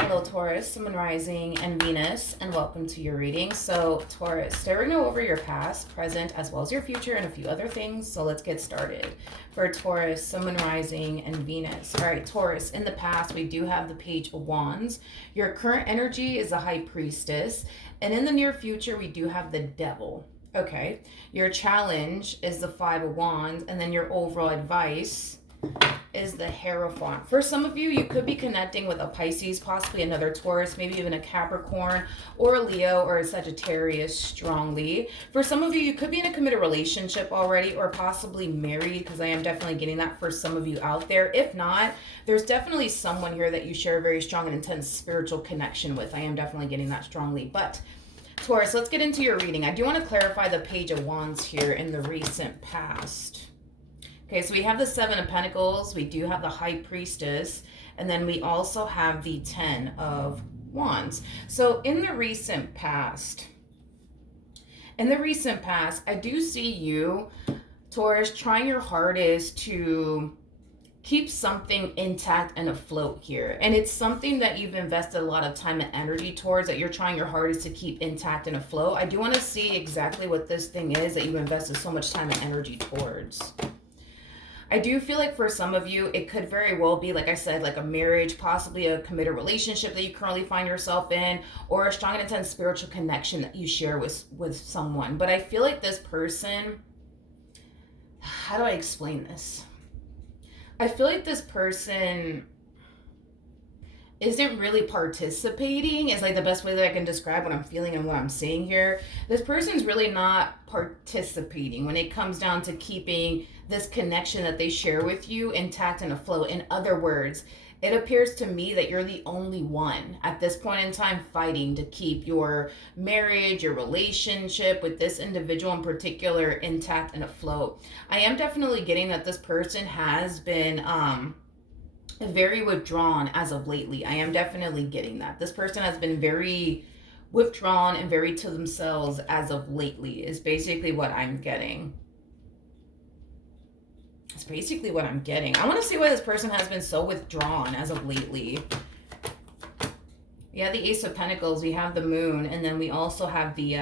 Hello, Taurus, Sun, Rising, and Venus, and welcome to your reading. So, Taurus, today we're going to go over your past, present, as well as your future, and a few other things. So, let's get started. For Taurus, Sun, Rising, and Venus. All right, Taurus, in the past, we do have the Page of Wands. Your current energy is the High Priestess, and in the near future, we do have the Devil. Okay, your challenge is the Five of Wands, and then your overall advice is the Hierophant. For some of you, you could be connecting with a Pisces, possibly another Taurus, maybe even a Capricorn or a Leo or a Sagittarius strongly. For some of you, you could be in a committed relationship already or possibly married, because I am definitely getting that for some of you out there. If not, there's definitely someone here that you share a very strong and intense spiritual connection with. I am definitely getting that strongly. But Taurus, let's get into your reading. I do want to clarify the Page of Wands here in the recent past. Okay, so we have the Seven of Pentacles, we do have the High Priestess, and then we also have the Ten of Wands. So in the recent past, I do see you, Taurus, trying your hardest to keep something intact and afloat here. And it's something that you've invested a lot of time and energy towards, that you're trying your hardest to keep intact and afloat. I do want to see exactly what this thing is that you've invested so much time and energy towards. I do feel like for some of you, it could very well be, like I said, like a marriage, possibly a committed relationship that you currently find yourself in, or a strong and intense spiritual connection that you share with someone. But I feel like this person, how do I explain this? I feel like this person isn't really participating is like the best way that I can describe what I'm feeling and what I'm seeing here. This person's really not participating when it comes down to keeping this connection that they share with you intact and afloat. In other words, it appears to me that you're the only one at this point in time fighting to keep your marriage, your relationship with this individual in particular intact and afloat. I am definitely getting that this person has been very withdrawn as of lately. I am definitely getting that. This person has been very withdrawn and very to themselves as of lately is basically what I'm getting. It's basically what I'm getting. I want to see why this person has been so withdrawn as of lately. Yeah, the Ace of Pentacles, we have the Moon, and then we also have the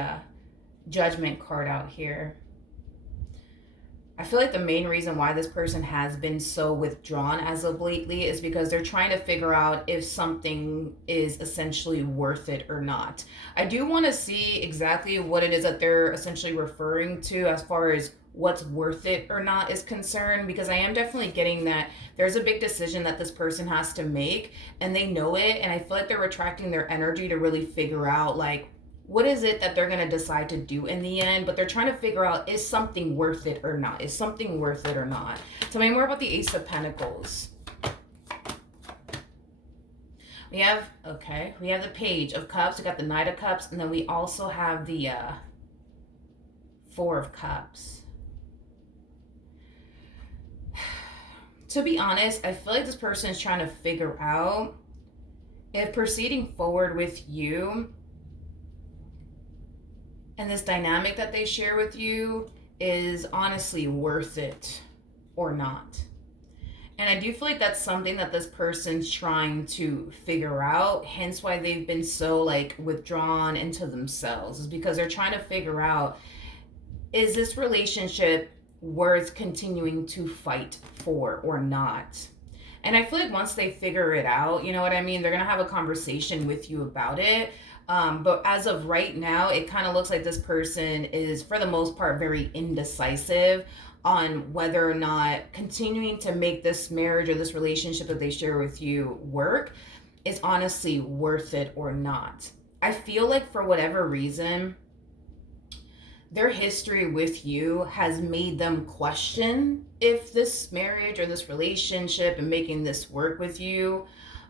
Judgment card out here. I feel like the main reason why this person has been so withdrawn as of lately is because they're trying to figure out if something is essentially worth it or not. I do want to see exactly what it is that they're essentially referring to as far as what's worth it or not is concerned, because I am definitely getting that there's a big decision that this person has to make and they know it, and I feel like they're retracting their energy to really figure out like what is it that they're going to decide to do in the end, but they're trying to figure out, is something worth it or not? Is something worth it or not? Tell me more about the Ace of Pentacles. We have the Page of Cups, we got the Knight of Cups, and then we also have the Four of Cups. To be honest, I feel like this person is trying to figure out if proceeding forward with you and this dynamic that they share with you is honestly worth it or not. And I do feel like that's something that this person's trying to figure out, hence why they've been so like withdrawn into themselves, is because they're trying to figure out, is this relationship worth continuing to fight for or not? And I feel like once they figure it out, you know what I mean, they're gonna have a conversation with you about it. But as of right now, it kind of looks like this person is, for the most part, very indecisive on whether or not continuing to make this marriage or this relationship that they share with you work is honestly worth it or not. I feel like for whatever reason, their history with you has made them question if this marriage or this relationship and making this work with you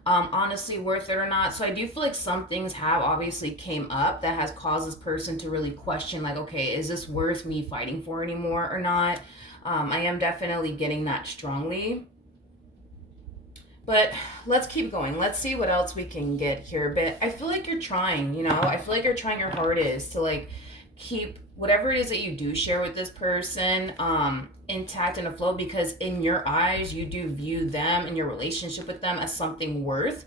honestly worth it or not. So I do feel like some things have obviously came up that has caused this person to really question, like, okay, is this worth me fighting for anymore or not? I am definitely getting that strongly. But let's keep going. Let's see what else we can get here. But I feel like you're trying, you know, I feel like you're trying your hardest to like keep whatever it is that you do share with this person intact and afloat, because in your eyes, you do view them and your relationship with them as something worth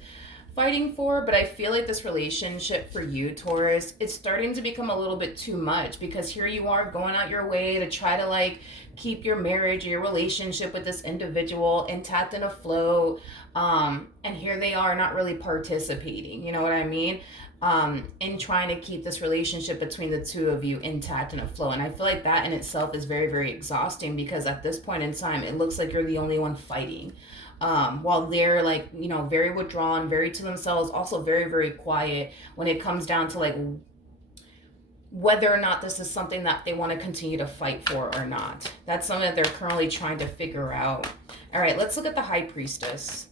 fighting for, but I feel like this relationship for you, Taurus, it's starting to become a little bit too much, because here you are going out your way to try to like keep your marriage or your relationship with this individual intact and afloat. And here they are not really participating, you know what I mean? In trying to keep this relationship between the two of you intact and afloat. And I feel like that in itself is very, very exhausting, because at this point in time, it looks like you're the only one fighting. While they're like, you know, very withdrawn, very to themselves, also very, very quiet when it comes down to like whether or not this is something that they want to continue to fight for or not. That's something that they're currently trying to figure out. All right, let's look at the High Priestess.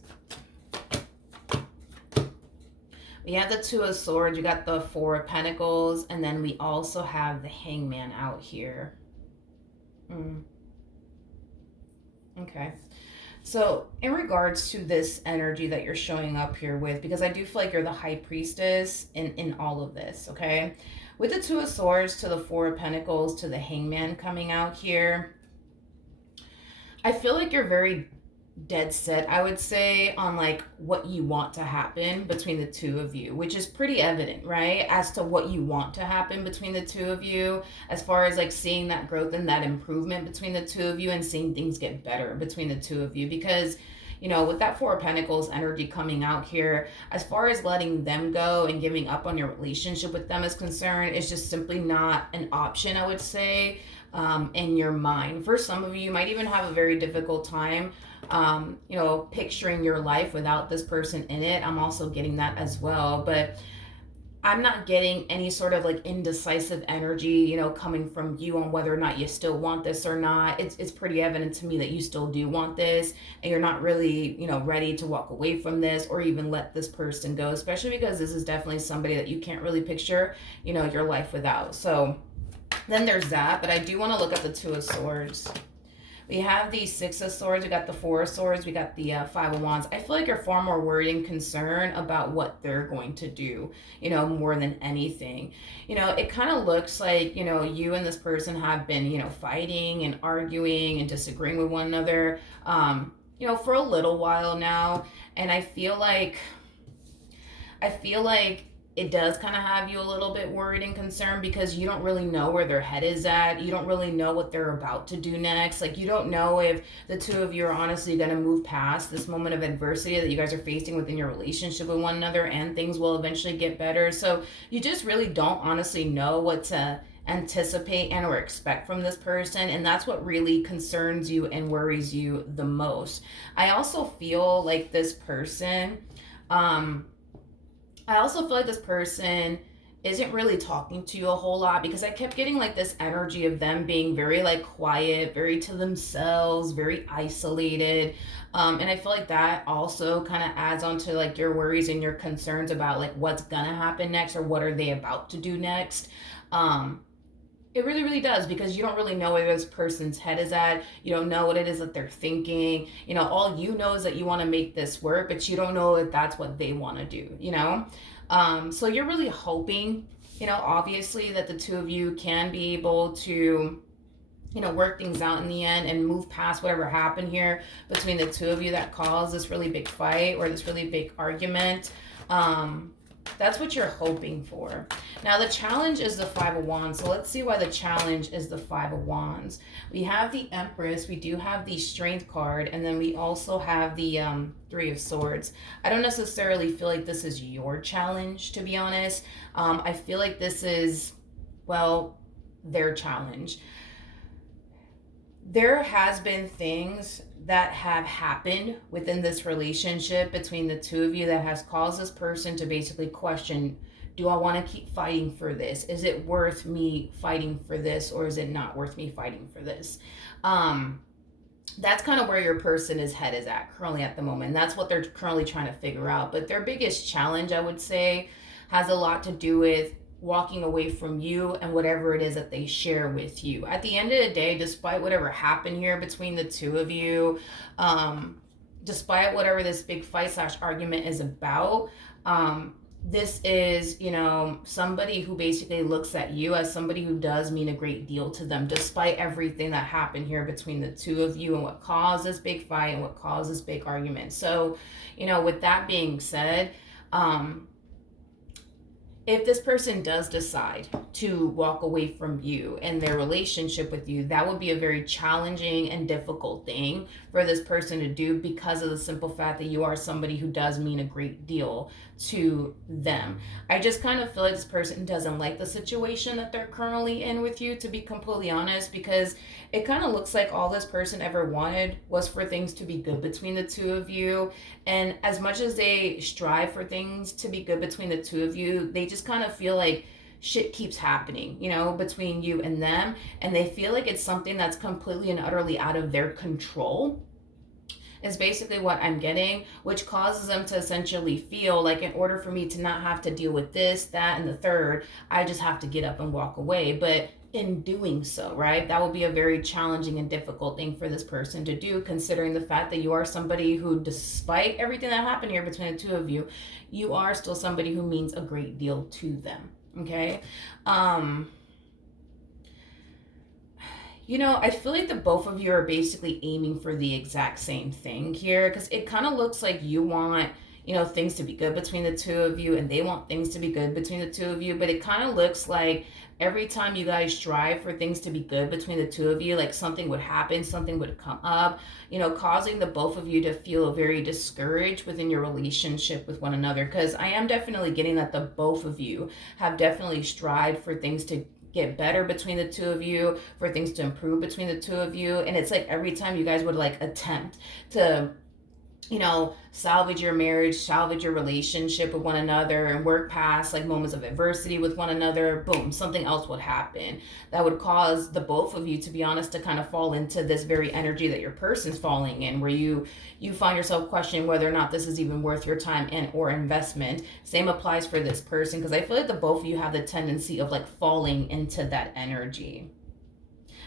We have the Two of Swords, you got the Four of Pentacles, and then we also have the Hangman out here. Okay. So in regards to this energy that you're showing up here with, because I do feel like you're the High Priestess in all of this, okay? With the Two of Swords to the Four of Pentacles to the Hangman coming out here, I feel like you're very dead set, I would say, on like what you want to happen between the two of you, which is pretty evident, right? As to what you want to happen between the two of you, as far as like seeing that growth and that improvement between the two of you, and seeing things get better between the two of you. Because, you know, with that Four of Pentacles energy coming out here, as far as letting them go and giving up on your relationship with them is concerned, it's just simply not an option, I would say, in your mind. For some of you, you might even have a very difficult time you know, picturing your life without this person in it. I'm also getting that as well, but I'm not getting any sort of like indecisive energy, you know, coming from you on whether or not you still want this or not. It's pretty evident to me that you still do want this, and you're not really, you know, ready to walk away from this or even let this person go, especially because this is definitely somebody that you can't really picture, you know, your life without. So then there's that, but I do want to look at the Two of Swords. We have the Six of Swords, we got the Four of Swords, we got the Five of Wands. I feel like you're far more worried and concerned about what they're going to do, you know, more than anything. You know, it kind of looks like, you know, you and this person have been, you know, fighting and arguing and disagreeing with one another, you know, for a little while now. And I feel like it does kind of have you a little bit worried and concerned, because you don't really know where their head is at. You don't really know what they're about to do next. Like, you don't know if the two of you are honestly going to move past this moment of adversity that you guys are facing within your relationship with one another, and things will eventually get better. So you just really don't honestly know what to anticipate and or expect from this person, and that's what really concerns you and worries you the most. I also feel like this person isn't really talking to you a whole lot, because I kept getting like this energy of them being very like quiet, very to themselves, very isolated. And I feel like that also kind of adds on to like your worries and your concerns about like what's gonna happen next, or what are they about to do next. It really, really does, because you don't really know where this person's head is at. You don't know what it is that they're thinking. You know, all you know is that you want to make this work, but you don't know if that's what they want to do, you know? So you're really hoping, you know, obviously, that the two of you can be able to, you know, work things out in the end and move past whatever happened here between the two of you that caused this really big fight or this really big argument. That's what you're hoping for. Now, the challenge is the Five of Wands. So let's see why the challenge is the Five of Wands. We have the Empress. We do have the Strength card. And then we also have the Three of Swords. I don't necessarily feel like this is your challenge, to be honest. I feel like this is, well, their challenge. There has been things that have happened within this relationship between the two of you that has caused this person to basically question, do I want to keep fighting for this? Is it worth me fighting for this, or is it not worth me fighting for this? That's kind of where your person's head is at currently at the moment. That's what they're currently trying to figure out. But their biggest challenge, I would say, has a lot to do with walking away from you and whatever it is that they share with you. At the end of the day, despite whatever happened here between the two of you, despite whatever this big fight / argument is about, this is, you know, somebody who basically looks at you as somebody who does mean a great deal to them, despite everything that happened here between the two of you and what caused this big fight and what caused this big argument. So, you know, with that being said, Um, if this person does decide to walk away from you and their relationship with you, that would be a very challenging and difficult thing for this person to do, because of the simple fact that you are somebody who does mean a great deal to them. I just kind of feel like this person doesn't like the situation that they're currently in with you, to be completely honest, because it kind of looks like all this person ever wanted was for things to be good between the two of you. And as much as they strive for things to be good between the two of you, they just kind of feel like shit keeps happening, between you and them. And they feel like it's something that's completely and utterly out of their control, is basically what I'm getting, which causes them to essentially feel like, in order for me to not have to deal with this, that, and the third, I just have to get up and walk away. But in doing so, right, that will be a very challenging and difficult thing for this person to do, considering the fact that you are somebody who, despite everything that happened here between the two of you, you are still somebody who means a great deal to them. Okay. I feel like the both of you are basically aiming for the exact same thing here, because it kind of looks like you want, things to be good between the two of you, and they want things to be good between the two of you. But it kind of looks like every time you guys strive for things to be good between the two of you, like something would happen, something would come up, causing the both of you to feel very discouraged within your relationship with one another. Because I am definitely getting that the both of you have definitely strived for things to get better between the two of you, for things to improve between the two of you. And it's like every time you guys would like attempt to salvage your marriage, salvage your relationship with one another, and work past like moments of adversity with one another, boom, something else would happen that would cause the both of you, to be honest, to kind of fall into this very energy that your person's falling in, where you find yourself questioning whether or not this is even worth your time and or investment. Same applies for this person, because I feel like the both of you have the tendency of like falling into that energy.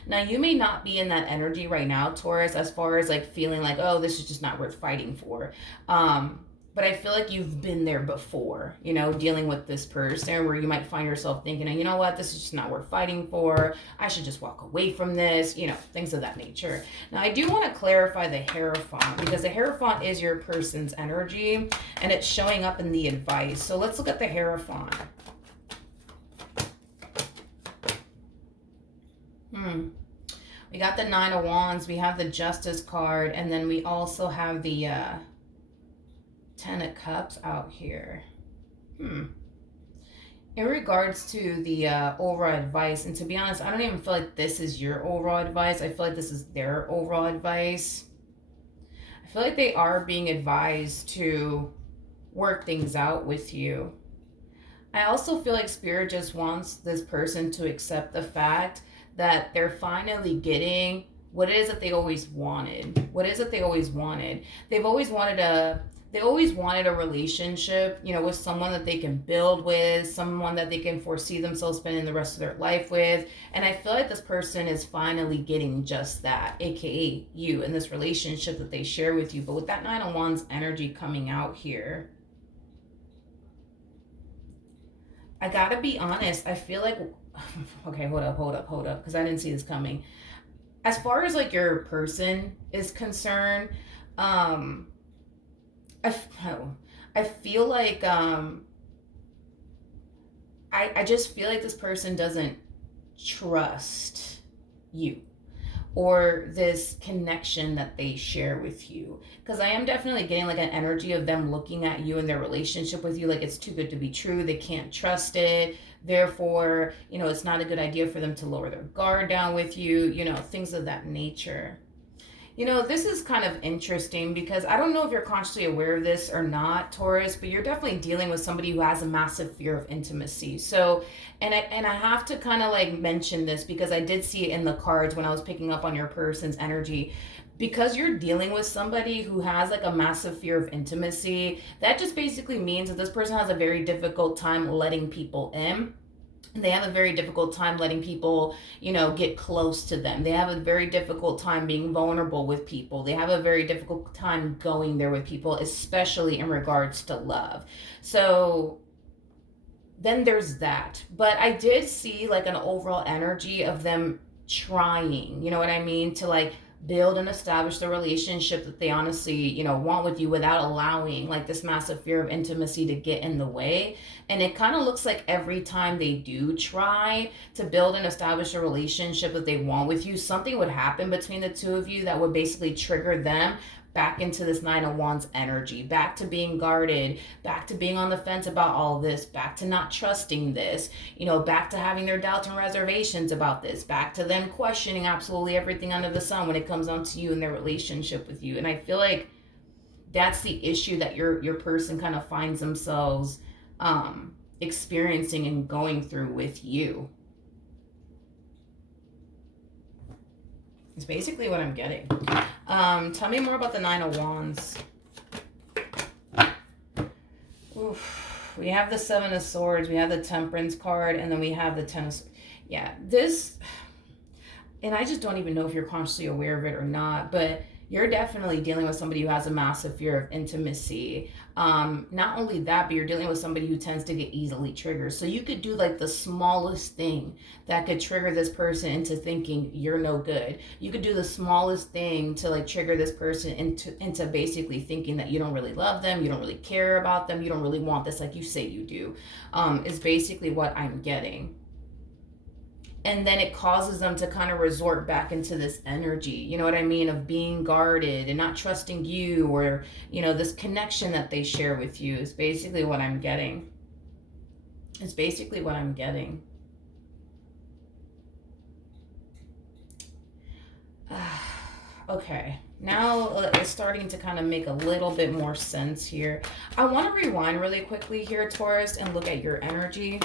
Now, you may not be in that energy right now, Taurus, as far as like feeling like, oh, this is just not worth fighting for. But I feel like you've been there before, dealing with this person, where you might find yourself thinking, you know what, this is just not worth fighting for. I should just walk away from this, things of that nature. Now, I do want to clarify the Hierophant, because the Hierophant is your person's energy, and it's showing up in the advice. So let's look at the Hierophant. We got the Nine of Wands, we have the Justice card, and then we also have the Ten of Cups out here. In regards to the overall advice, and to be honest, I don't even feel like this is your overall advice. I feel like this is their overall advice. I feel like they are being advised to work things out with you. I also feel like Spirit just wants this person to accept the fact that they're finally getting what it is that they always wanted. What is it they always wanted? They always wanted a relationship, with someone that they can build with, someone that they can foresee themselves spending the rest of their life with. And I feel like this person is finally getting just that, aka you, in this relationship that they share with you. But with that Nine of Wands energy coming out here, I gotta be honest, I feel like, okay, hold up, because I didn't see this coming. As far as like your person is concerned, I feel like, I just feel like this person doesn't trust you, or this connection that they share with you. Because I am definitely getting like an energy of them looking at you and their relationship with you like it's too good to be true. They can't trust it. Therefore, it's not a good idea for them to lower their guard down with you, things of that nature. This is kind of interesting, because I don't know if you're consciously aware of this or not, Taurus, but you're definitely dealing with somebody who has a massive fear of intimacy. So, and I have to kind of like mention this, because I did see it in the cards when I was picking up on your person's energy. Because you're dealing with somebody who has like a massive fear of intimacy, that just basically means that this person has a very difficult time letting people in. They have a very difficult time letting people, get close to them. They have a very difficult time being vulnerable with people. They have a very difficult time going there with people, especially in regards to love. So then there's that. But I did see like an overall energy of them trying, you know what I mean, to like build and establish the relationship that they honestly, want with you without allowing like this massive fear of intimacy to get in the way. And it kind of looks like every time they do try to build and establish a relationship that they want with you, something would happen between the two of you that would basically trigger them back into this Nine of Wands energy, back to being guarded, back to being on the fence about all this, back to not trusting this, back to having their doubts and reservations about this, back to them questioning absolutely everything under the sun when it comes down to you and their relationship with you. And I feel like that's the issue that your person kind of finds themselves experiencing and going through with you. It's basically what I'm getting. Tell me more about the Nine of Wands. Oof. We have the Seven of Swords, we have the Temperance card, and then we have the Ten of Swords. Yeah, this, and I just don't even know if you're consciously aware of it or not, but you're definitely dealing with somebody who has a massive fear of intimacy. Not only that, but you're dealing with somebody who tends to get easily triggered. So you could do like the smallest thing that could trigger this person into thinking you're no good. You could do the smallest thing to like trigger this person into basically thinking that you don't really love them, you don't really care about them, you don't really want this like you say you do, is basically what I'm getting. And then it causes them to kind of resort back into this energy, you know what I mean, of being guarded and not trusting you, or, this connection that they share with you is basically what I'm getting. It's basically what I'm getting. Okay, now it's starting to kind of make a little bit more sense here. I want to rewind really quickly here, Taurus, and look at your energy.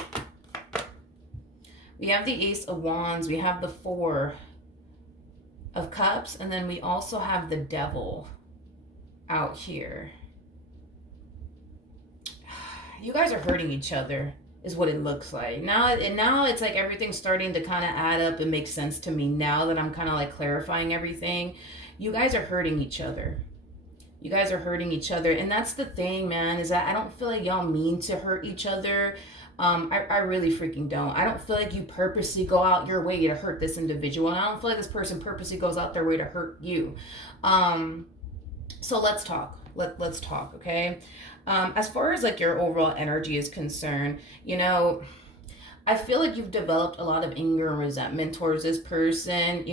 We have the Ace of Wands, we have the Four of Cups, and then we also have the Devil out here. You guys are hurting each other, is what it looks like. Now it's like everything's starting to kind of add up and make sense to me now that I'm kind of like clarifying everything. You guys are hurting each other. You guys are hurting each other. And that's the thing, man, is that I don't feel like y'all mean to hurt each other. I really freaking don't. I don't feel like you purposely go out your way to hurt this individual. And I don't feel like this person purposely goes out their way to hurt you. So let's talk. Let's talk, okay? As far as like your overall energy is concerned, I feel like you've developed a lot of anger and resentment towards this person,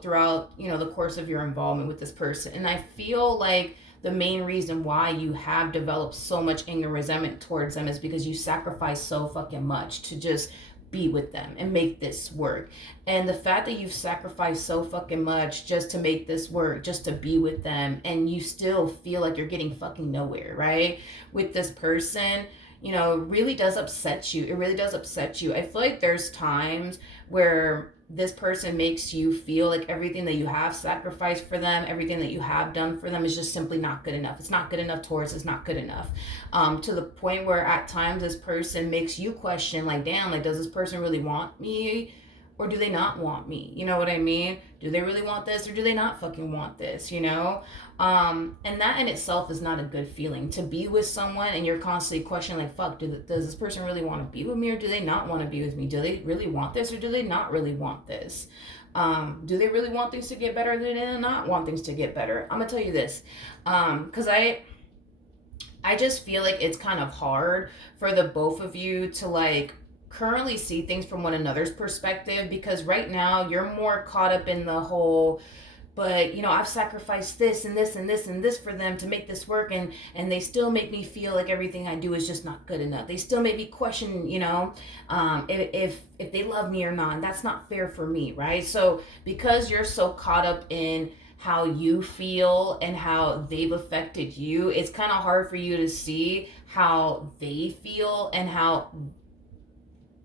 throughout, the course of your involvement with this person. And I feel like the main reason why you have developed so much anger and resentment towards them is because you sacrifice so fucking much to just be with them and make this work. And the fact that you've sacrificed so fucking much just to make this work, just to be with them, and you still feel like you're getting fucking nowhere, right? With this person, really does upset you. It really does upset you. I feel like there's times where this person makes you feel like everything that you have sacrificed for them, everything that you have done for them is just simply not good enough. It's not good enough, Taurus. It's not good enough. To the point where at times this person makes you question, like, damn, like, does this person really want me? Or do they not want me? You know what I mean? Do they really want this, or do they not fucking want this, And that in itself is not a good feeling. To be with someone and you're constantly questioning, like, fuck, does this person really want to be with me, or do they not want to be with me? Do they really want this, or do they not really want this? Do they really want things to get better, or do they not want things to get better? I'm going to tell you this. Because I just feel like it's kind of hard for the both of you to, like, currently see things from one another's perspective, because right now you're more caught up in the whole, but I've sacrificed this and this and this and this for them to make this work, and they still make me feel like everything I do is just not good enough. They still make me question, if they love me or not. And that's not fair for me, right? So because you're so caught up in how you feel and how they've affected you, it's kind of hard for you to see how they feel and how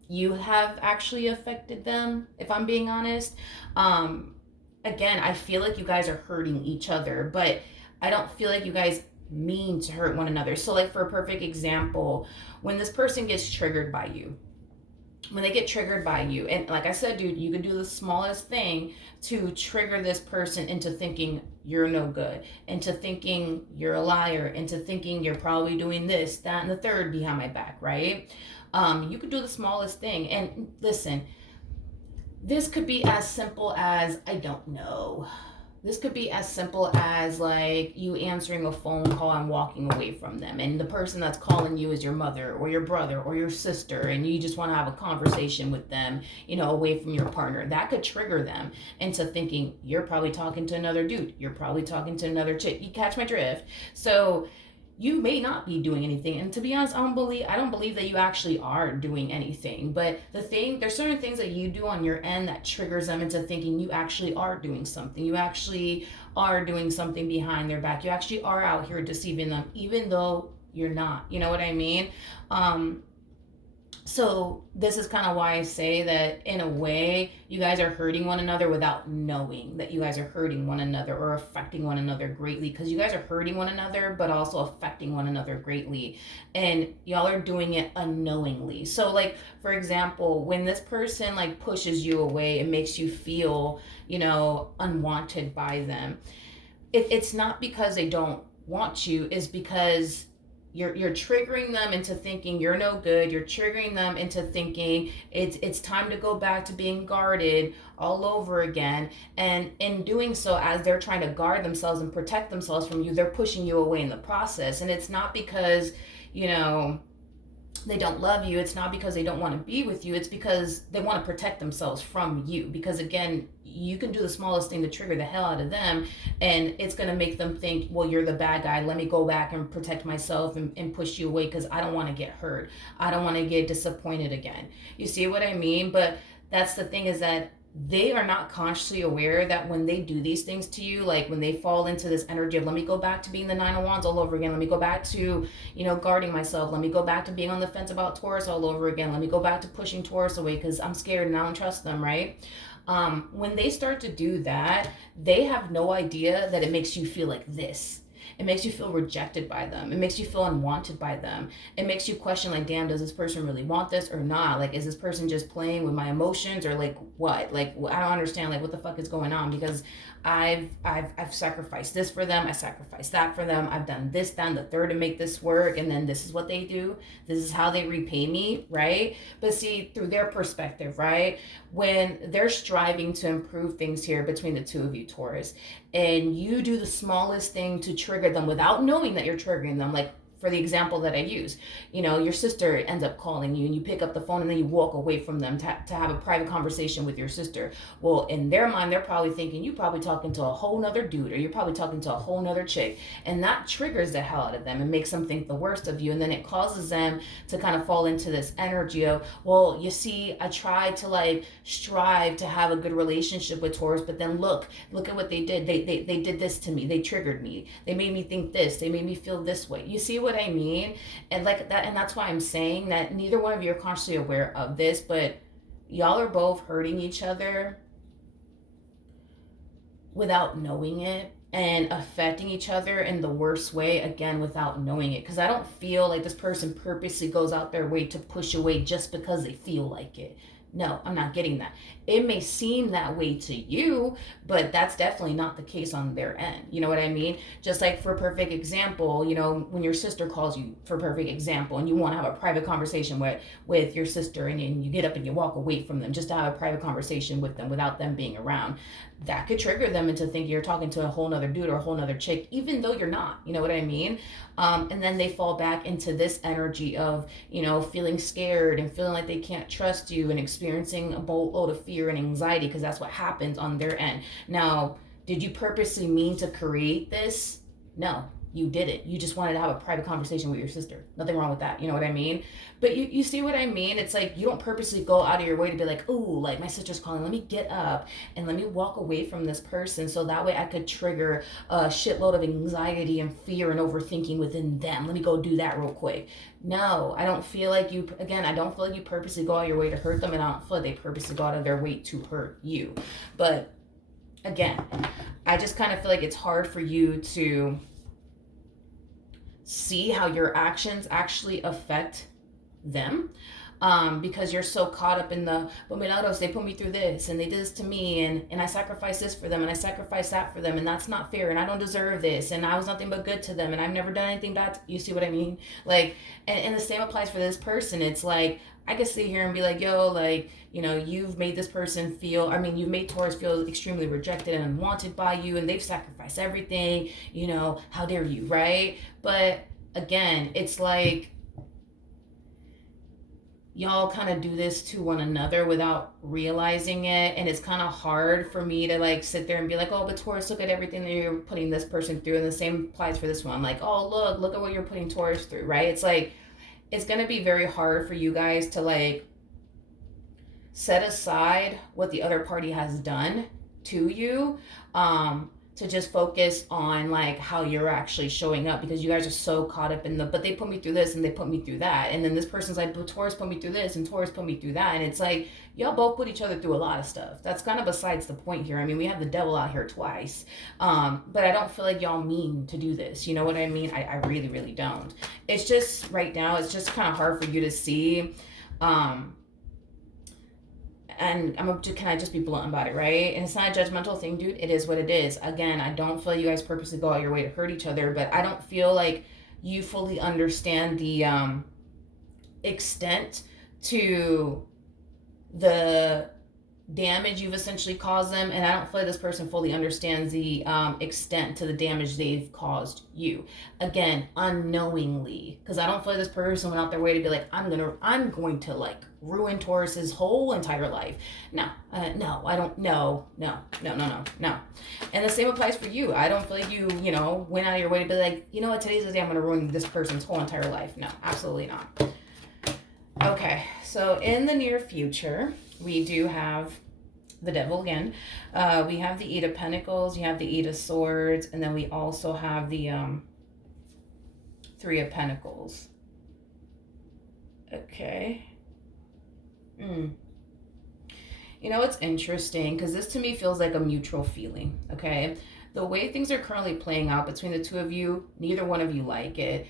you have actually affected them, if I'm being honest. Again, I feel like you guys are hurting each other, but I don't feel like you guys mean to hurt one another. So like, for a perfect example, when this person gets triggered by you, when they get triggered by you, and like I said, dude, you can do the smallest thing to trigger this person into thinking you're no good, into thinking you're a liar, into thinking you're probably doing this, that, and the third behind my back, right? You could do the smallest thing. And listen, this could be as simple as, I don't know. This could be as simple as like you answering a phone call and walking away from them, and the person that's calling you is your mother or your brother or your sister, and you just want to have a conversation with them, away from your partner. That could trigger them into thinking you're probably talking to another dude, you're probably talking to another chick. You catch my drift? So you may not be doing anything, and to be honest, I don't believe that you actually are doing anything. But there's certain things that you do on your end that triggers them into thinking you actually are doing something. You actually are doing something behind their back. You actually are out here deceiving them, even though you're not. You know what I mean? um so this is kind of why I say that in a way you guys are hurting one another without knowing that you guys are hurting one another or affecting one another greatly, because you guys are hurting one another but also affecting one another greatly, and y'all are doing it unknowingly. So like, for example, when this person like pushes you away and makes you feel, unwanted by them, it's not because they don't want you, is because you're triggering them into thinking you're no good. You're triggering them into thinking it's time to go back to being guarded all over again. And in doing so, as they're trying to guard themselves and protect themselves from you, they're pushing you away in the process. And it's not because, they don't love you. It's not because they don't want to be with you. It's because they want to protect themselves from you. Because again, you can do the smallest thing to trigger the hell out of them, and it's going to make them think, well, you're the bad guy. Let me go back and protect myself and push you away because I don't want to get hurt. I don't want to get disappointed again. You see what I mean? But that's the thing, is that they are not consciously aware that when they do these things to you, like when they fall into this energy of, let me go back to being the Nine of Wands all over again, let me go back to, guarding myself, let me go back to being on the fence about Taurus all over again, let me go back to pushing Taurus away because I'm scared and I don't trust them, right? When they start to do that, they have no idea that it makes you feel like this. It makes you feel rejected by them. It makes you feel unwanted by them. It makes you question, like, damn, does this person really want this or not? Like, is this person just playing with my emotions, or like what? Like, I don't understand, like, what the fuck is going on? Because I've sacrificed this for them. I sacrificed that for them. I've done this, that, and the third to make this work. And then this is what they do. This is how they repay me, right? But see, through their perspective, right? When they're striving to improve things here between the two of you, Taurus, and you do the smallest thing to trigger them without knowing that you're triggering them, like for the example that I use, your sister ends up calling you and you pick up the phone and then you walk away from them to have a private conversation with your sister. Well, in their mind, they're probably thinking you're probably talking to a whole nother dude, or you're probably talking to a whole nother chick. And that triggers the hell out of them and makes them think the worst of you. And then it causes them to kind of fall into this energy of, well, you see, I tried to like strive to have a good relationship with Taurus, but then look at what they did. They did this to me. They triggered me. They made me think this. They made me feel this way. You see what I mean? And like that, and that's why I'm saying that neither one of you are consciously aware of this, but y'all are both hurting each other without knowing it, and affecting each other in the worst way, again, without knowing it. Because I don't feel like this person purposely goes out their way to push away just because they feel like it. No, I'm not getting that. It may seem that way to you, but that's definitely not the case on their end. You know what I mean? Just like, for perfect example, when your sister calls you, for perfect example, and you want to have a private conversation with your sister, and you get up and you walk away from them just to have a private conversation with them without them being around. That could trigger them into thinking you're talking to a whole nother dude or a whole nother chick, even though you're not. You know what I mean? And then they fall back into this energy of, feeling scared and feeling like they can't trust you, and experiencing a boatload of fear and anxiety, because that's what happens on their end. Now, did you purposely mean to create this? No, you didn't. You just wanted to have a private conversation with your sister. Nothing wrong with that. You know what I mean? But you see what I mean? It's like, you don't purposely go out of your way to be like, ooh, like my sister's calling, let me get up and let me walk away from this person so that way I could trigger a shitload of anxiety and fear and overthinking within them. Let me go do that real quick. No, I don't feel like you, again, I don't feel like you purposely go out of your way to hurt them, and I don't feel like they purposely go out of their way to hurt you. But again, I just kind of feel like it's hard for you to see how your actions actually affect them. because you're so caught up in the, but milagros, they put me through this and they did this to me, and I sacrificed this for them and I sacrificed that for them, and that's not fair, and I don't deserve this, and I was nothing but good to them, and I've never done anything bad. You see what I mean? Like, and the same applies for this person. It's like, I can sit here and be like, yo, like, you've made this person feel, you've made Taurus feel extremely rejected and unwanted by you, and they've sacrificed everything, how dare you, right? But again, it's like, y'all kind of do this to one another without realizing it, and it's kind of hard for me to like sit there and be like, oh, but Taurus, look at everything that you're putting this person through, and the same applies for this one. Like, oh, look at what you're putting Taurus through, right? It's like, it's going to be very hard for you guys to like set aside what the other party has done to you, to just focus on like how you're actually showing up, because you guys are so caught up in the, but they put me through this and they put me through that, and then this person's like, but Taurus put me through this and Taurus put me through that, and it's like, y'all both put each other through a lot of stuff. That's kind of besides the point here. We have the devil out here twice, but I don't feel like y'all mean to do this. You know what I mean? I really, really don't. It's just right now, it's just kind of hard for you to see. And can I just be blunt about it, right? And it's not a judgmental thing, dude. It is what it is. Again, I don't feel like you guys purposely go out your way to hurt each other, but I don't feel like you fully understand the extent to the damage you've essentially caused them, and I don't feel like this person fully understands the extent to the damage they've caused you. Again, unknowingly, because I don't feel like this person went out their way to be like, I'm going to like ruin Taurus's whole entire life. No, I don't. No. And the same applies for you. I don't feel like you went out of your way to be like, you know what, today's the day I'm going to ruin this person's whole entire life. No, absolutely not. Okay, so in the near future, we do have the devil again. We have the Eight of Pentacles, you have the Eight of Swords, and then we also have the Three of Pentacles. Okay. It's interesting because this to me feels like a mutual feeling, okay? The way things are currently playing out between the two of you, neither one of you like it,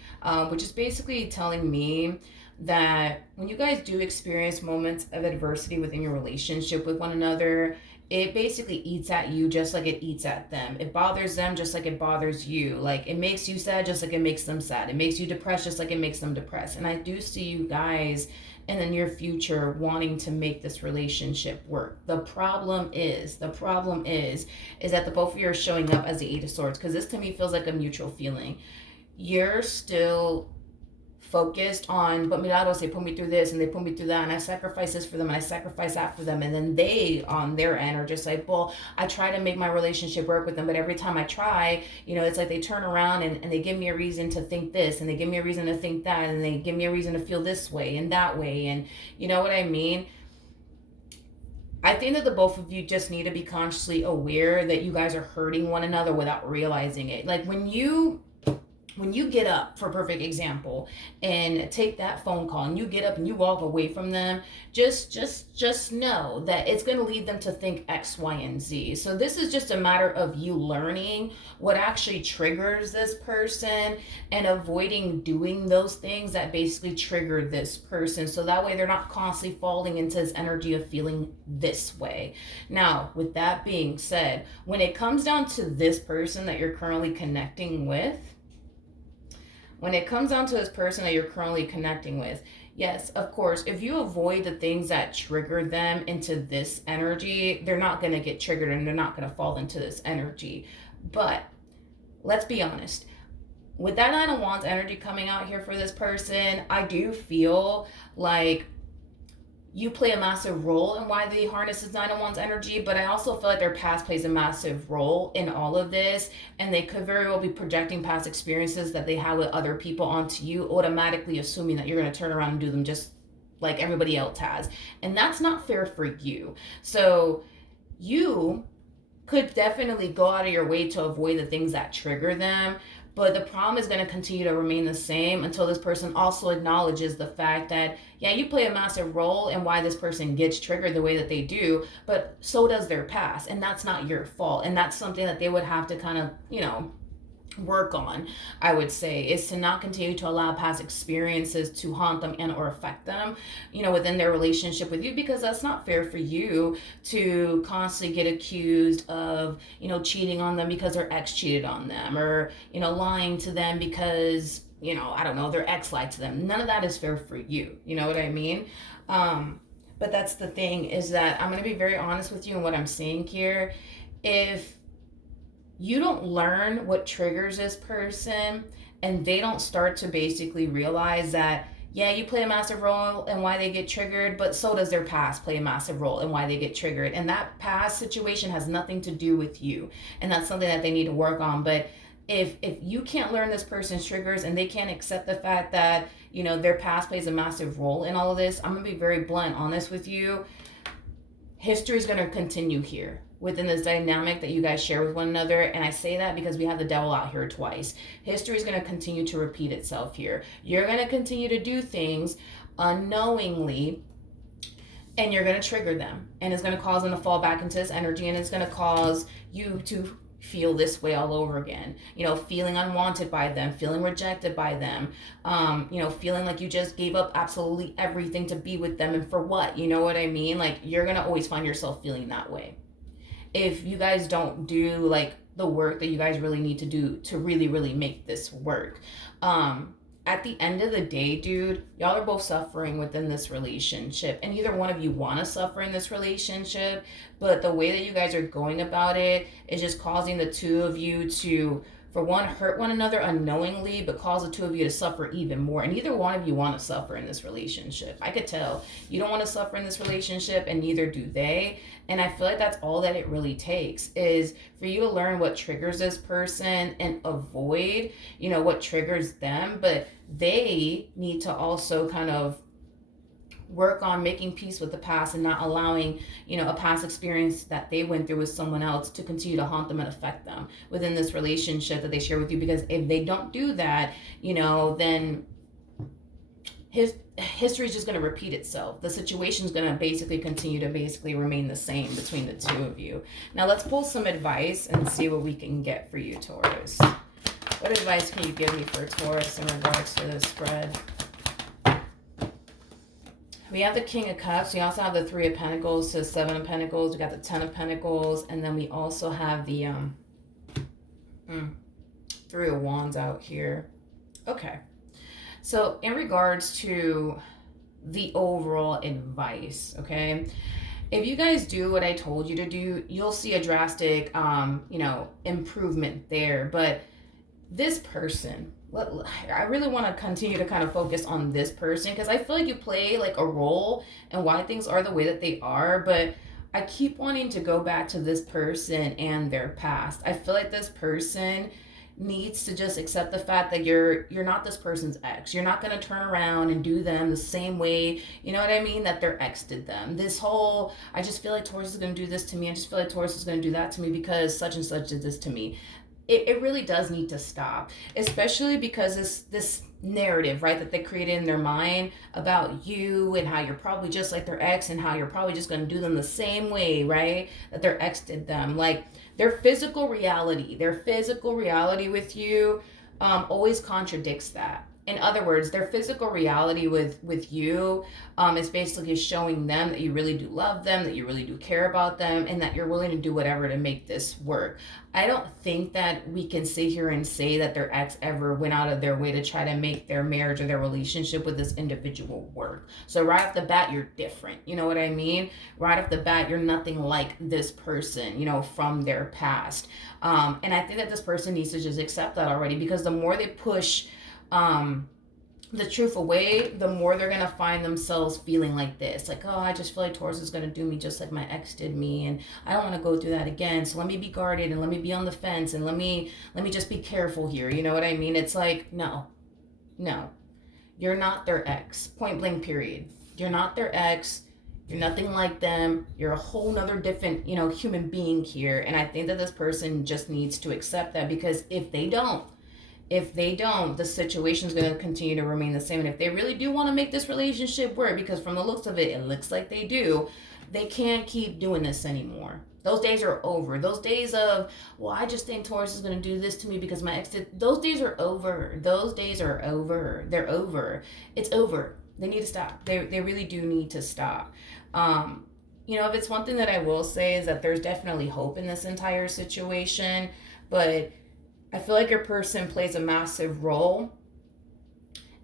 which is basically telling me that when you guys do experience moments of adversity within your relationship with one another, it basically eats at you just like it eats at them. It bothers them just like it bothers you. Like, it makes you sad just like it makes them sad. It makes you depressed just like it makes them depressed. And I do see you guys in the near future wanting to make this relationship work. The problem is that the both of you are showing up as the Eight of Swords, because this to me feels like a mutual feeling. You're still focused on, but milagros, they put me through this and they put me through that, and I sacrifice this for them and I sacrifice that for them, and then they on their end are just like, well, I try to make my relationship work with them, but every time I try, it's like they turn around and they give me a reason to think this, and they give me a reason to think that, and they give me a reason to feel this way and that way, and you know what I mean? I think that the both of you just need to be consciously aware that you guys are hurting one another without realizing it. Like, when you get up, for a perfect example, and take that phone call and you get up and you walk away from them, just know that it's going to lead them to think X, Y, and Z. So this is just a matter of you learning what actually triggers this person and avoiding doing those things that basically trigger this person. So that way they're not constantly falling into this energy of feeling this way. Now, with that being said, when it comes down to this person that you're currently connecting with, yes, of course, if you avoid the things that trigger them into this energy, they're not going to get triggered and they're not going to fall into this energy. But let's be honest. With that Nine of Wands energy coming out here for this person, I do feel like you play a massive role in why they harness this Nine of Wands energy, but I also feel like their past plays a massive role in all of this, and they could very well be projecting past experiences that they had with other people onto you, automatically assuming that you're going to turn around and do them just like everybody else has. And that's not fair for you. So you could definitely go out of your way to avoid the things that trigger them, but the problem is going to continue to remain the same until this person also acknowledges the fact that, yeah, you play a massive role in why this person gets triggered the way that they do, but so does their past, and that's not your fault. And that's something that they would have to kind of, work on, I would say, is to not continue to allow past experiences to haunt them and or affect them, within their relationship with you, because that's not fair for you to constantly get accused of, cheating on them because their ex cheated on them, or, lying to them because, I don't know, their ex lied to them. None of that is fair for you. You know what I mean? But that's the thing, is that I'm going to be very honest with you in what I'm saying here. If you don't learn what triggers this person, and they don't start to basically realize that, yeah, you play a massive role in why they get triggered, but so does their past play a massive role in why they get triggered. And that past situation has nothing to do with you. And that's something that they need to work on. But if you can't learn this person's triggers, and they can't accept the fact that, their past plays a massive role in all of this, I'm going to be very blunt and honest with you. History is going to continue here within this dynamic that you guys share with one another. And I say that because we have the devil out here twice. History is going to continue to repeat itself here. You're going to continue to do things unknowingly, and you're going to trigger them, and it's going to cause them to fall back into this energy, and it's going to cause you to feel this way all over again, feeling unwanted by them, feeling rejected by them, feeling like you just gave up absolutely everything to be with them, and for what, you know what I mean? Like, you're going to always find yourself feeling that way if you guys don't do like the work that you guys really need to do to really, really make this work. At the end of the day, dude, y'all are both suffering within this relationship, and either one of you want to suffer in this relationship, but the way that you guys are going about it is just causing the two of you to, for one, hurt one another unknowingly, but cause the two of you to suffer even more. And neither one of you want to suffer in this relationship. I could tell you don't want to suffer in this relationship, and neither do they. And I feel like that's all that it really takes, is for you to learn what triggers this person and avoid, what triggers them. But they need to also kind of work on making peace with the past, and not allowing, a past experience that they went through with someone else to continue to haunt them and affect them within this relationship that they share with you. Because if they don't do that, then history is just going to repeat itself. The situation is going to basically continue to basically remain the same between the two of you. Now let's pull some advice and see what we can get for you, Taurus. What advice can you give me for Taurus in regards to this spread? We have the King of Cups. We also have the Three of Pentacles to Seven of Pentacles. We got the Ten of Pentacles. And then we also have the Three of Wands out here. Okay. So in regards to the overall advice, okay, if you guys do what I told you to do, you'll see a drastic, improvement there. But this person, I really want to continue to kind of focus on this person, because I feel like you play like a role in why things are the way that they are. But I keep wanting to go back to this person and their past. I feel like this person needs to just accept the fact that you're not this person's ex. You're not going to turn around and do them the same way, you know what I mean, that their ex did them. This whole, I just feel like Taurus is going to do this to me. I just feel like Taurus is going to do that to me because such and such did this to me. It really does need to stop, especially because this narrative, right, that they created in their mind about you, and how you're probably just like their ex, and how you're probably just going to do them the same way, right, that their ex did them. Like, their physical reality with you always contradicts that. In other words, their physical reality with you is basically showing them that you really do love them, that you really do care about them, and that you're willing to do whatever to make this work. I don't think that we can sit here and say that their ex ever went out of their way to try to make their marriage or their relationship with this individual work. So right off the bat, you're different. You know what I mean? Right off the bat, you're nothing like this person, from their past. And I think that this person needs to just accept that already, because the more they push the truth away, the more they're gonna find themselves feeling like this, like, oh, I just feel like Taurus is gonna do me just like my ex did me, and I don't want to go through that again, so let me be guarded, and let me be on the fence, and let me just be careful here. You know what I mean? It's like, no, you're not their ex, point blank period. You're not their ex. You're nothing like them. You're a whole nother different, human being here. And I think that this person just needs to accept that, because if they don't, the situation is going to continue to remain the same. And if they really do want to make this relationship work, because from the looks of it, it looks like they do, they can't keep doing this anymore. Those days are over. Those days of, well, I just think Taurus is going to do this to me because my ex did. Those days are over. Those days are over. They're over. It's over. They need to stop. They really do need to stop. If it's one thing that I will say is that there's definitely hope in this entire situation, but I feel like your person plays a massive role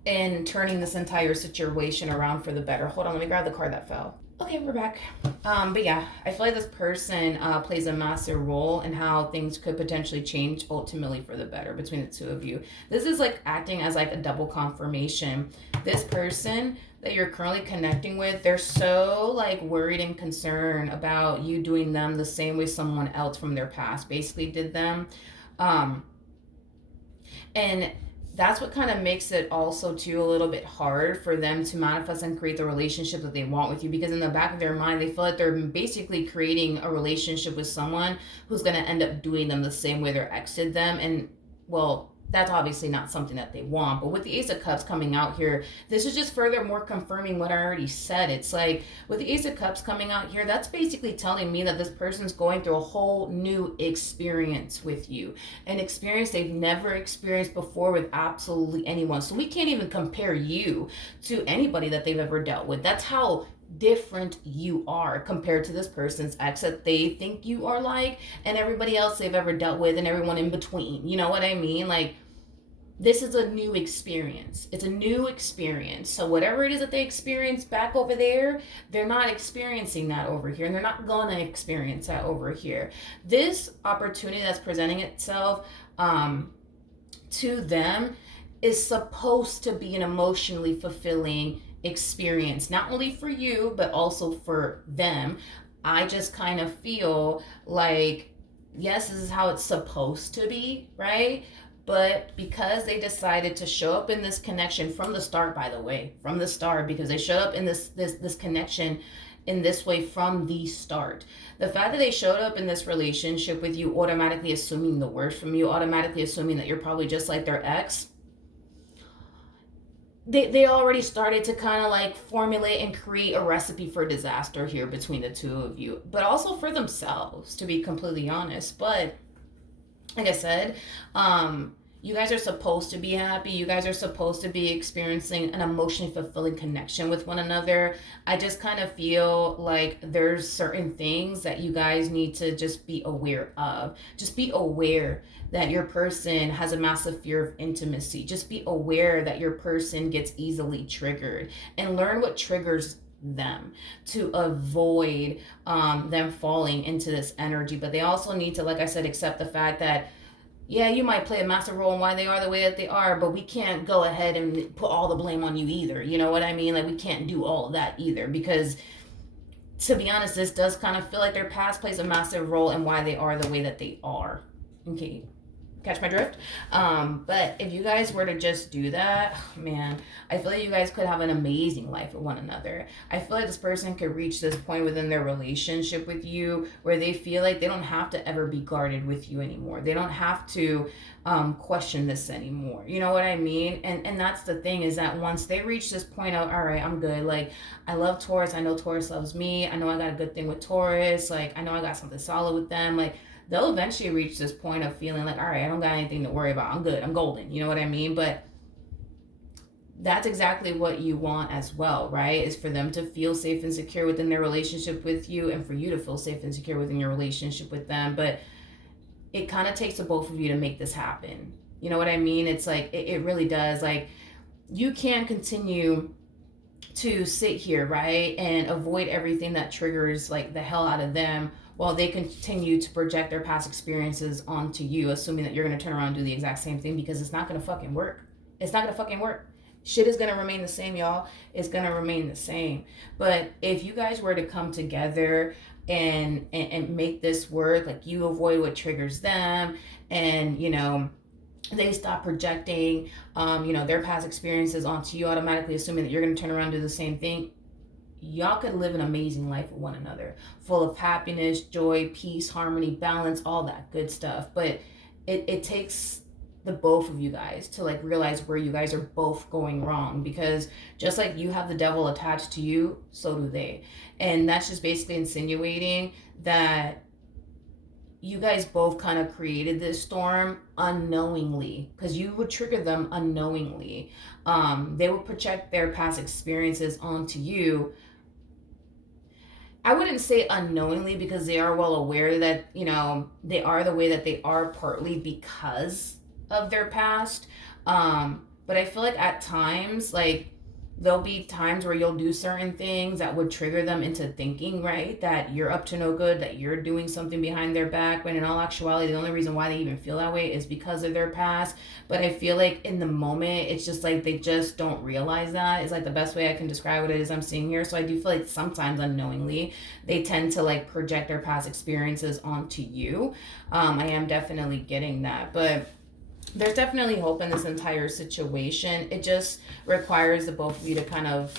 in turning this entire situation around for the better. Hold on, let me grab the card that fell. Okay, we're back. But yeah, I feel like this person plays a massive role in how things could potentially change ultimately for the better between the two of you. This is like acting as like a double confirmation. This person that you're currently connecting with, they're so like worried and concerned about you doing them the same way someone else from their past basically did them. And that's what kind of makes it also too a little bit hard for them to manifest and create the relationship that they want with you, because in the back of their mind they feel like they're basically creating a relationship with someone who's going to end up doing them the same way their ex did them. And well, that's obviously not something that they want. But with the Ace of Cups coming out here, this is just furthermore confirming what I already said. It's like with the Ace of Cups coming out here, that's basically telling me that this person's going through a whole new experience with you, an experience they've never experienced before with absolutely anyone. So we can't even compare you to anybody that they've ever dealt with. That's how different you are compared to this person's ex that they think you are like, and everybody else they've ever dealt with, and everyone in between. You know what I mean? Like, this is a new experience. It's a new experience. So whatever it is that they experience back over there, they're not experiencing that over here, and they're not gonna experience that over here. This opportunity that's presenting itself to them is supposed to be an emotionally fulfilling experience, not only for you but also for them. I just kind of feel like, yes, this is how it's supposed to be, right? But because they decided to show up in this connection from the start, by the way, from the start, because they showed up in this connection in this way from the start. The fact that they showed up in this relationship with you, automatically assuming the worst from you, automatically assuming that you're probably just like their ex, they already started to kind of like formulate and create a recipe for disaster here between the two of you, but also for themselves, to be completely honest. But like I said, you guys are supposed to be happy. You guys are supposed to be experiencing an emotionally fulfilling connection with one another. I just kind of feel like there's certain things that you guys need to just be aware of. Just be aware that your person has a massive fear of intimacy. Just be aware that your person gets easily triggered, and learn what triggers them to avoid them falling into this energy. But they also need to, like I said, accept the fact that, yeah, you might play a massive role in why they are the way that they are, but we can't go ahead and put all the blame on you either. You know what I mean? Like, we can't do all of that either, because to be honest, this does kind of feel like their past plays a massive role in why they are the way that they are. Okay, catch my drift? But if you guys were to just do that, man, I feel like you guys could have an amazing life with one another. I feel like this person could reach this point within their relationship with you where they feel like they don't have to ever be guarded with you anymore. They don't have to question this anymore. You know what I mean? And that's the thing, is that once they reach this point of, all right, I'm good. Like, I love Taurus. I know Taurus loves me. I know I got a good thing with Taurus. Like, I know I got something solid with them. Like, they'll eventually reach this point of feeling like, all right, I don't got anything to worry about. I'm good. I'm golden. You know what I mean? But that's exactly what you want as well, right? Is for them to feel safe and secure within their relationship with you, and for you to feel safe and secure within your relationship with them. But it kind of takes the both of you to make this happen. You know what I mean? It's like, it really does. Like, you can't continue to sit here, right, and avoid everything that triggers like the hell out of them, while they continue to project their past experiences onto you, assuming that you're going to turn around and do the exact same thing, because it's not going to fucking work. It's not going to fucking work. Shit is going to remain the same, y'all. It's going to remain the same. But if you guys were to come together and make this work, like, you avoid what triggers them, and, you know, they stop projecting, their past experiences onto you, automatically assuming that you're going to turn around and do the same thing, y'all could live an amazing life with one another, full of happiness, joy, peace, harmony, balance, all that good stuff. But it takes the both of you guys to like realize where you guys are both going wrong, because just like you have the devil attached to you, so do they. And that's just basically insinuating that you guys both kind of created this storm unknowingly, because you would trigger them unknowingly. They would project their past experiences onto you. I wouldn't say unknowingly, because they are well aware that, they are the way that they are partly because of their past. But I feel like at times, like, there'll be times where you'll do certain things that would trigger them into thinking, right, that you're up to no good, that you're doing something behind their back, when in all actuality, the only reason why they even feel that way is because of their past. But I feel like in the moment, it's just like they just don't realize that. Is like the best way I can describe what it is I'm seeing here. So I do feel like sometimes unknowingly, they tend to like project their past experiences onto you. I am definitely getting that. But there's definitely hope in this entire situation. It just requires the both of you to kind of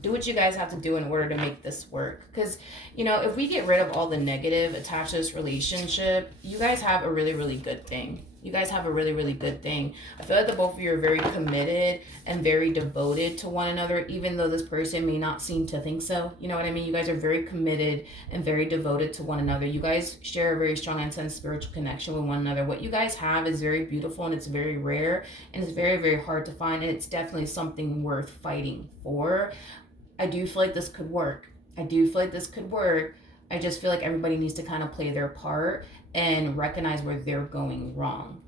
do what you guys have to do in order to make this work. Because, if we get rid of all the negative attached to this relationship, you guys have a really, really good thing. You guys have a really, really good thing. I feel like the both of you are very committed and very devoted to one another, even though this person may not seem to think so. You know what I mean? You guys are very committed and very devoted to one another. You guys share a very strong, intense spiritual connection with one another. What you guys have is very beautiful, and it's very rare, and it's very, very hard to find, and it's definitely something worth fighting for. I do feel like this could work. I just feel like everybody needs to kind of play their part and recognize where they're going wrong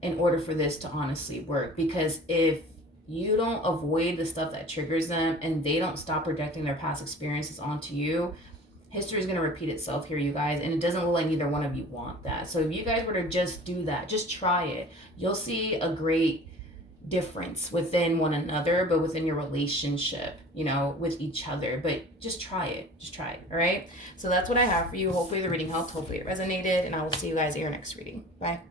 in order for this to honestly work. Because if you don't avoid the stuff that triggers them and they don't stop projecting their past experiences onto you, history is going to repeat itself here, you guys. And it doesn't look like neither one of you want that. So if you guys were to just do that, just try it, you'll see a great difference within one another, but within your relationship, with each other. But just try it. All right. So that's what I have for you. Hopefully the reading helped. Hopefully it resonated. And I will see you guys in your next reading. Bye.